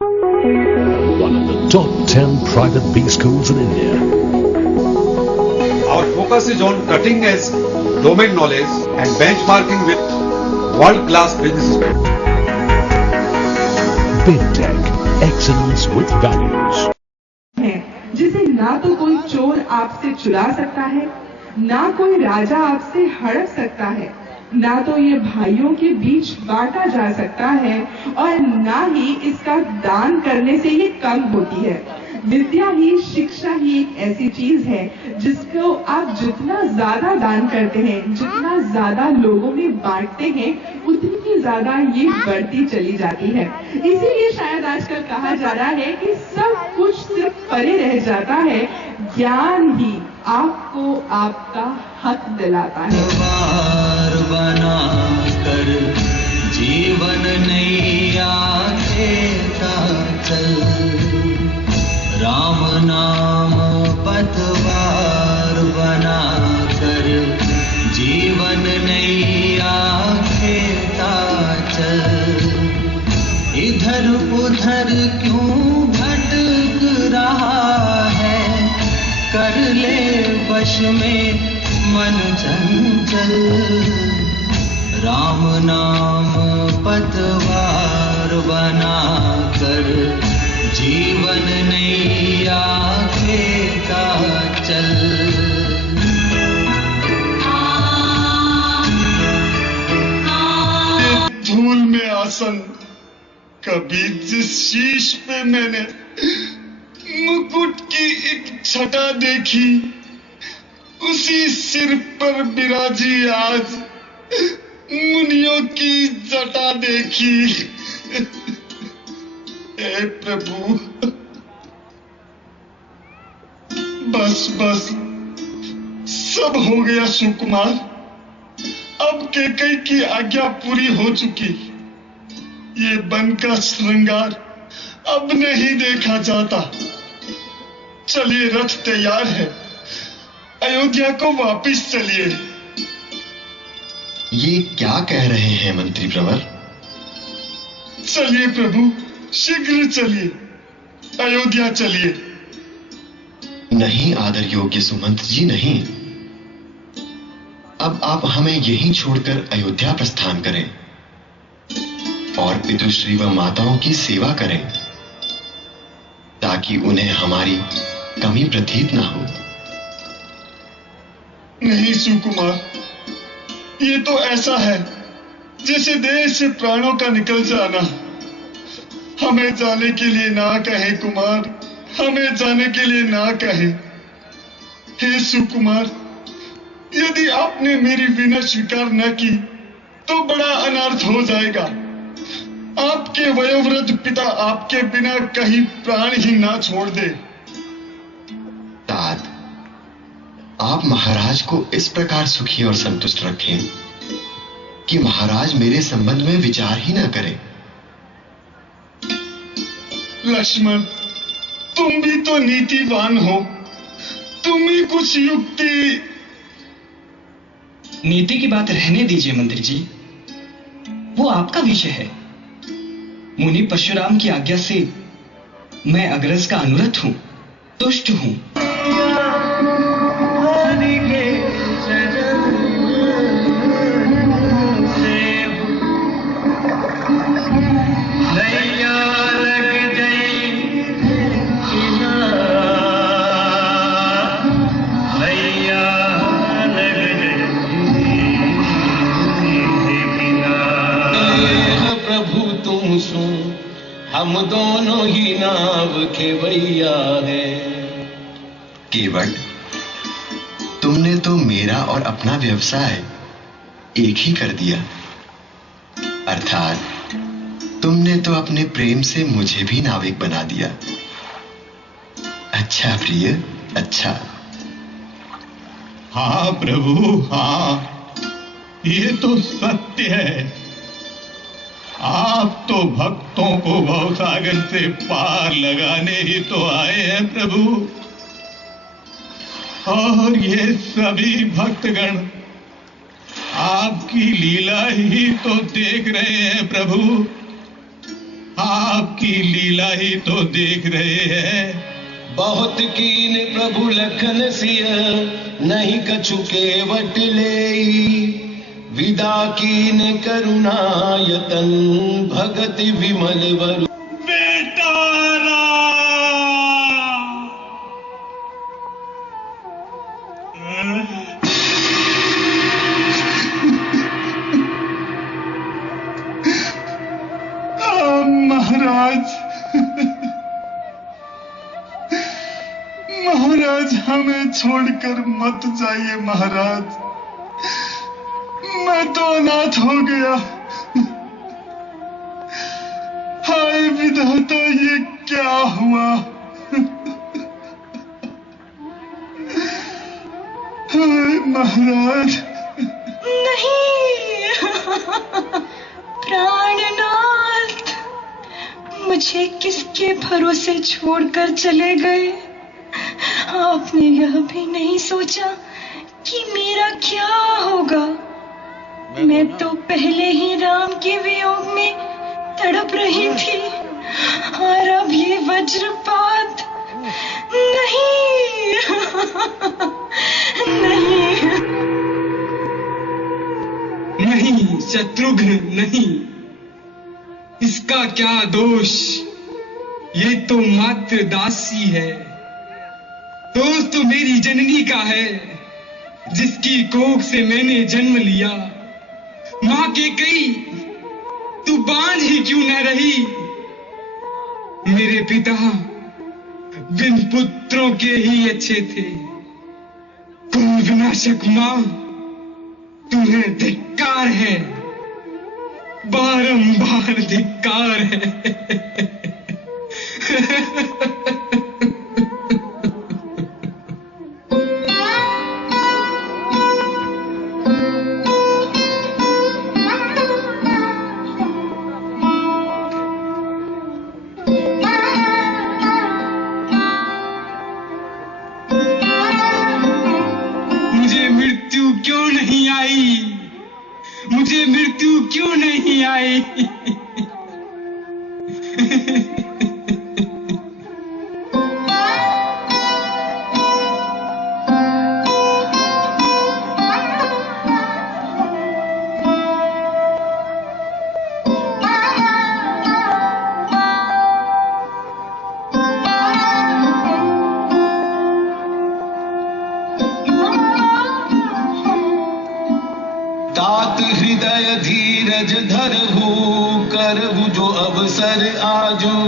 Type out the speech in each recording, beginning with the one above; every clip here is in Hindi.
One of the top 10 private B schools in India. Our focus is on cutting edge domain knowledge and benchmarking with world-class business schools. BidTech, excellence with values. जिसे ना तो कोई चोर आपसे चुरा सकता है, ना कोई राजा आपसे हड़प सकता है, ना तो ये भाइयों के बीच बांटा जा सकता है और ना ही इसका दान करने से ये कम होती है। विद्या ही, शिक्षा ही एक ऐसी चीज है जिसको आप जितना ज्यादा दान करते हैं, जितना ज्यादा लोगों में बांटते हैं, उतनी ही ज्यादा ये बढ़ती चली जाती है। इसीलिए शायद आजकल कहा जा रहा है कि सब कुछ सिर्फ परे रह जाता है, ज्ञान ही आपको आपका हक दिलाता है। बना कर जीवन नैया खेता चल, राम नाम पतवार बना कर जीवन नैया खेता चल। इधर उधर क्यों भटक रहा है, कर ले वश में मन चंचल, राम नाम पतवार बना कर जीवन नैया खेता चल। धूल में आसन कभी जिस शीश पे मैंने मुकुट की एक छटा देखी, उसी सिर पर बिराजी आज मुनियों की जटा देखी। हे प्रभु, बस बस सब हो गया सुकुमार, अब कैकेयी की आज्ञा पूरी हो चुकी। ये वन का श्रृंगार अब नहीं देखा जाता। चलिए, रथ तैयार है, अयोध्या को वापिस चलिए। ये क्या कह रहे हैं मंत्री प्रवर? चलिए प्रभु, शीघ्र चलिए, अयोध्या चलिए। नहीं आदर योग्य सुमंत जी, नहीं। अब आप हमें यहीं छोड़कर अयोध्या प्रस्थान करें और पितृश्री व माताओं की सेवा करें, ताकि उन्हें हमारी कमी प्रतीत ना हो। नहीं सुकुमार, ये तो ऐसा है जैसे देह से प्राणों का निकल जाना। हमें जाने के लिए ना कहे कुमार, हमें जाने के लिए ना कहे। हे सुकुमार, यदि आपने मेरी विनय स्वीकार न की तो बड़ा अनर्थ हो जाएगा। आपके वयोवृद्ध पिता आपके बिना कहीं प्राण ही ना छोड़ दे। तात, आप महाराज को इस प्रकार सुखी और संतुष्ट रखें कि महाराज मेरे संबंध में विचार ही ना करें। लक्ष्मण, तुम भी तो नीतिवान हो, तुम ही कुछ युक्ति। नीति की बात रहने दीजिए मंत्री जी, वो आपका विषय है। मुनि परशुराम की आज्ञा से मैं अग्रज का अनुरत हूं, तुष्ट हूं। हम दोनों ही नाव खेवैया है। केवट, तुमने तो मेरा और अपना व्यवसाय एक ही कर दिया। अर्थात तुमने तो अपने प्रेम से मुझे भी नाविक बना दिया। अच्छा प्रिय, अच्छा। हाँ प्रभु, हाँ, ये तो सत्य है। आप तो भक्तों को भवसागर से पार लगाने ही तो आए हैं प्रभु, और ये सभी भक्तगण आपकी लीला ही तो देख रहे हैं प्रभु। आपकी लीला ही तो देख रहे हैं। बहुत कीन प्रभु लखन सिय, नहीं कछु केवट लेई। विदा कीन करुणायतन, भगति विमल वरु। बेटा महाराज, महाराज हमें छोड़कर मत जाइए महाराज, मैं तो अनाथ हो गया। हाय विधाता, ये क्या हुआ? हाय महाराज। नहीं प्राणनाथ, मुझे किसके भरोसे छोड़कर चले गए? आपने यह भी नहीं सोचा कि मेरा क्या होगा? मैं तो पहले ही राम के वियोग में तड़प रही थी, और अब ये वज्रपात। नहीं नहीं शत्रुघ्न, नहीं। इसका क्या दोष? ये तो मात्र दासी है। दोष तो मेरी जननी का है, जिसकी कोख से मैंने जन्म लिया। मां के कई तू बांझ ही क्यों न रही? मेरे पिता बिन पुत्रों के ही अच्छे थे। कुल विनाशक मां, तुम्हें धिक्कार है, बारंबार धिक्कार है। मुझे मृत्यु क्यों नहीं आई? हृदय धीरज धरहु, करहु जो अवसर आजू।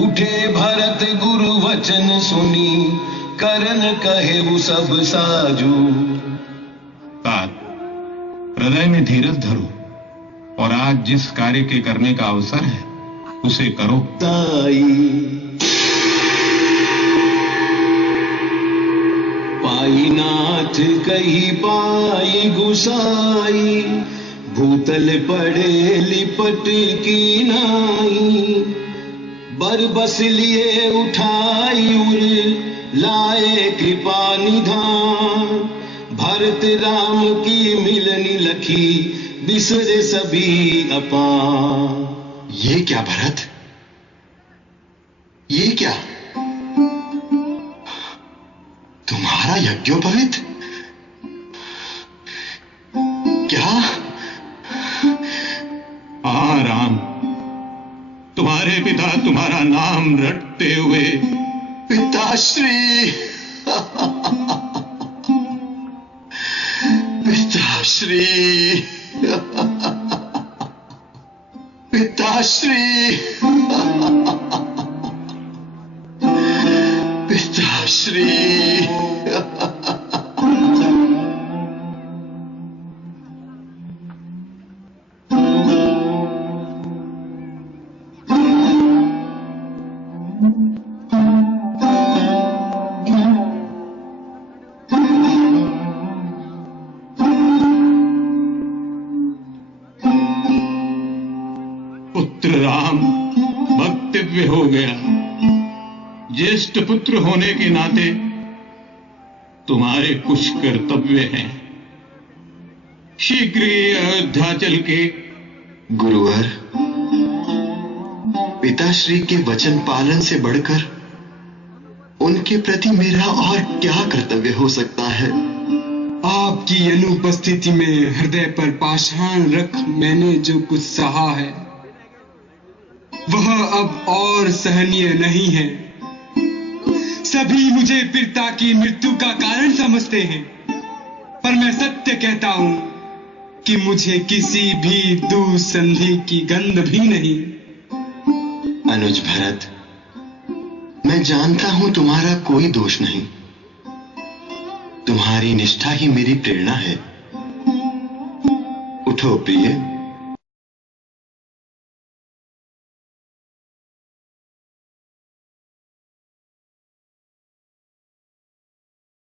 उठे भरत गुरु वचन सुनी, करन कहेहु सब साजू। तात, हृदय में धीरज धरो, और आज जिस कार्य के करने का अवसर है उसे करो। ताई पाई नाथ कही पाई गुसाई, भूतल पड़े लिपट की नाई। बर बस लिए उठाई उर, लाए कृपा निधान। भरत राम की मिलनी लखी, बिसरे सभी अपान। ये क्या भरत, ये क्या? तुम्हारा यज्ञोपवीत? क्या? हाँ राम, तुम्हारे पिता तुम्हारा नाम रटते हुए। पिताश्री, पिताश्री, पिताश्री, पिताश्री। पुत्र राम वक्तव्य हो गया। ज्येष्ठ पुत्र होने के नाते तुम्हारे कुछ कर्तव्य हैं। शीघ्र ही अयोध्या चल के। गुरुवर, पिताश्री के वचन पालन से बढ़कर उनके प्रति मेरा और क्या कर्तव्य हो सकता है? आपकी अनुपस्थिति में हृदय पर पाषाण रख मैंने जो कुछ सहा है वह अब और सहनीय नहीं है। सभी मुझे पिता की मृत्यु का कारण समझते हैं, पर मैं सत्य कहता हूं कि मुझे किसी भी दुसंधि की गंध भी नहीं। अनुज भरत, मैं जानता हूं तुम्हारा कोई दोष नहीं। तुम्हारी निष्ठा ही मेरी प्रेरणा है। उठो प्रिय,